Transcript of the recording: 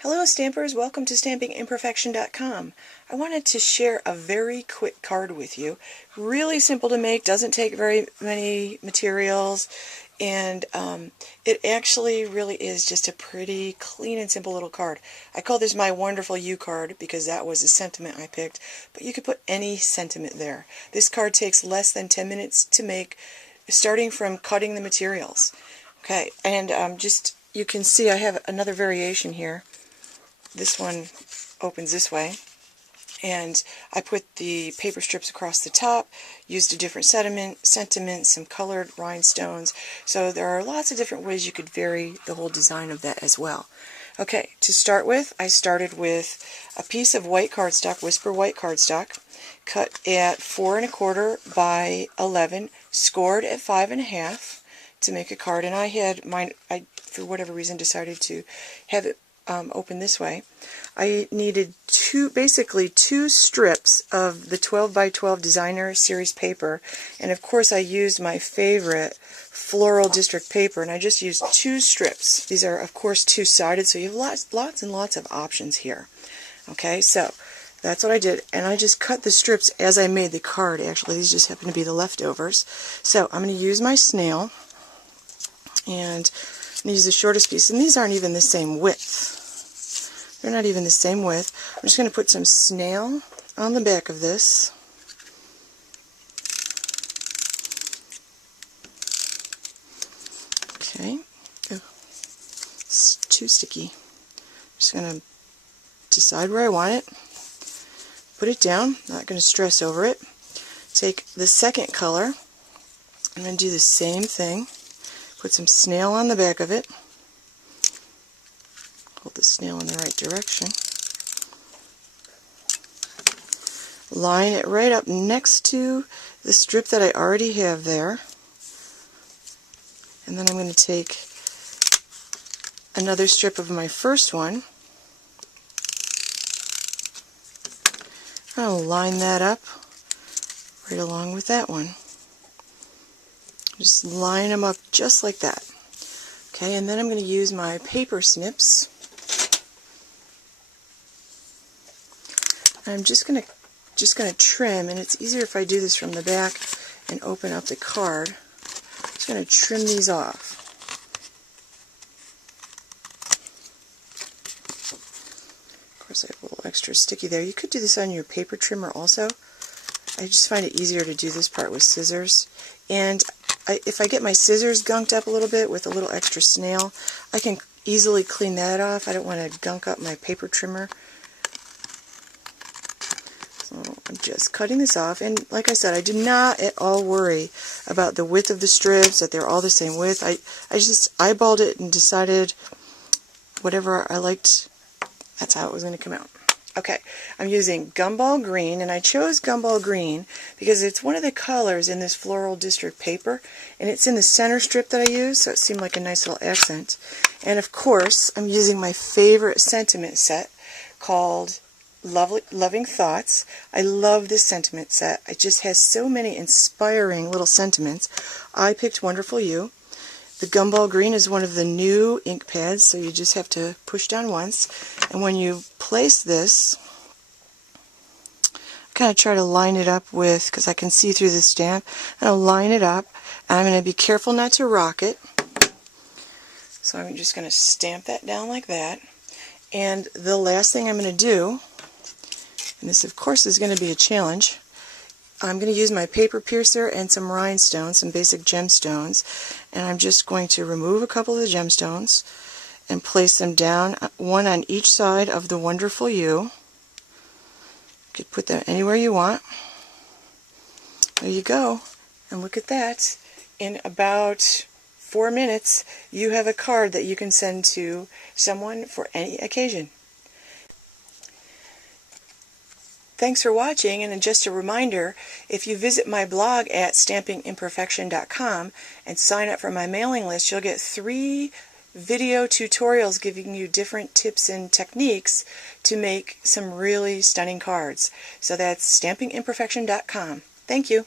Hello Stampers, welcome to StampingImperfection.com. I wanted to share a very quick card with you. Really simple to make, doesn't take very many materials, and it actually really is just a pretty clean and simple little card. I call this my Wonderful You card because that was the sentiment I picked, but you could put any sentiment there. This card takes less than 10 minutes to make, starting from cutting the materials. Okay, and you can see I have another variation here. This one opens this way, and I put the paper strips across the top, used a different sentiment, some colored rhinestones, so there are lots of different ways you could vary the whole design of that as well. Okay, to start with, I started with a piece of white cardstock, Whisper white cardstock, cut at 4 1/4 by 11, scored at 5 1/2 to make a card, and I had mine, for whatever reason decided to have it open this way. I needed basically two strips of the 12 by 12 designer series paper, and of course I used my favorite Floral district paper, and I just used 2 strips. These are of course two-sided, so you have lots and lots of options here. Okay, so that's what I did, and I just cut the strips as I made the card. Actually, these just happen to be the leftovers. So I'm going to use my snail, and use the shortest piece, and these aren't even the same width. They're not even the same width. I'm just going to put some snail on the back of this. Okay. Oh, it's too sticky. I'm just going to decide where I want it. Put it down. Not going to stress over it. Take the second color. I'm going to do the same thing. Put some snail on the back of it. Hold the snail in the right direction. Line it right up next to the strip that I already have there. And then I'm going to take another strip of my first one. I'll line that up right along with that one. Just line them up just like that. Okay, and then I'm going to use my paper snips. I'm just going to trim, and it's easier if I do this from the back and open up the card. I'm just going to trim these off. Of course, I have a little extra sticky there. You could do this on your paper trimmer also. I just find it easier to do this part with scissors. And if I get my scissors gunked up a little bit with a little extra snail, I can easily clean that off. I don't want to gunk up my paper trimmer. So I'm just cutting this off, and like I said, I do not at all worry about the width of the strips, that they're all the same width. I just eyeballed it and decided whatever I liked, that's how it was going to come out. Okay, I'm using Gumball Green, and I chose Gumball Green because it's one of the colors in this Floral district paper, and it's in the center strip that I use, so it seemed like a nice little accent. And of course, I'm using my favorite sentiment set called Loving Thoughts. I love this sentiment set. It just has so many inspiring little sentiments. I picked Wonderful You. The Gumball Green is one of the new ink pads, so you just have to push down once. And when you place this, I kind of try to line it up with, because I can see through the stamp, and I'll line it up, and I'm going to be careful not to rock it. So I'm just going to stamp that down like that. And the last thing I'm going to do, and this of course is going to be a challenge, I'm going to use my paper piercer and some rhinestones, some basic gemstones, and I'm just going to remove a couple of the gemstones and place them down, one on each side of the Wonderful You. You could put them anywhere you want. There you go. And look at that. In about 4 minutes, you have a card that you can send to someone for any occasion. Thanks for watching, and just a reminder, if you visit my blog at StampingImperfection.com and sign up for my mailing list, you'll get 3 video tutorials giving you different tips and techniques to make some really stunning cards. So that's StampingImperfection.com. Thank you.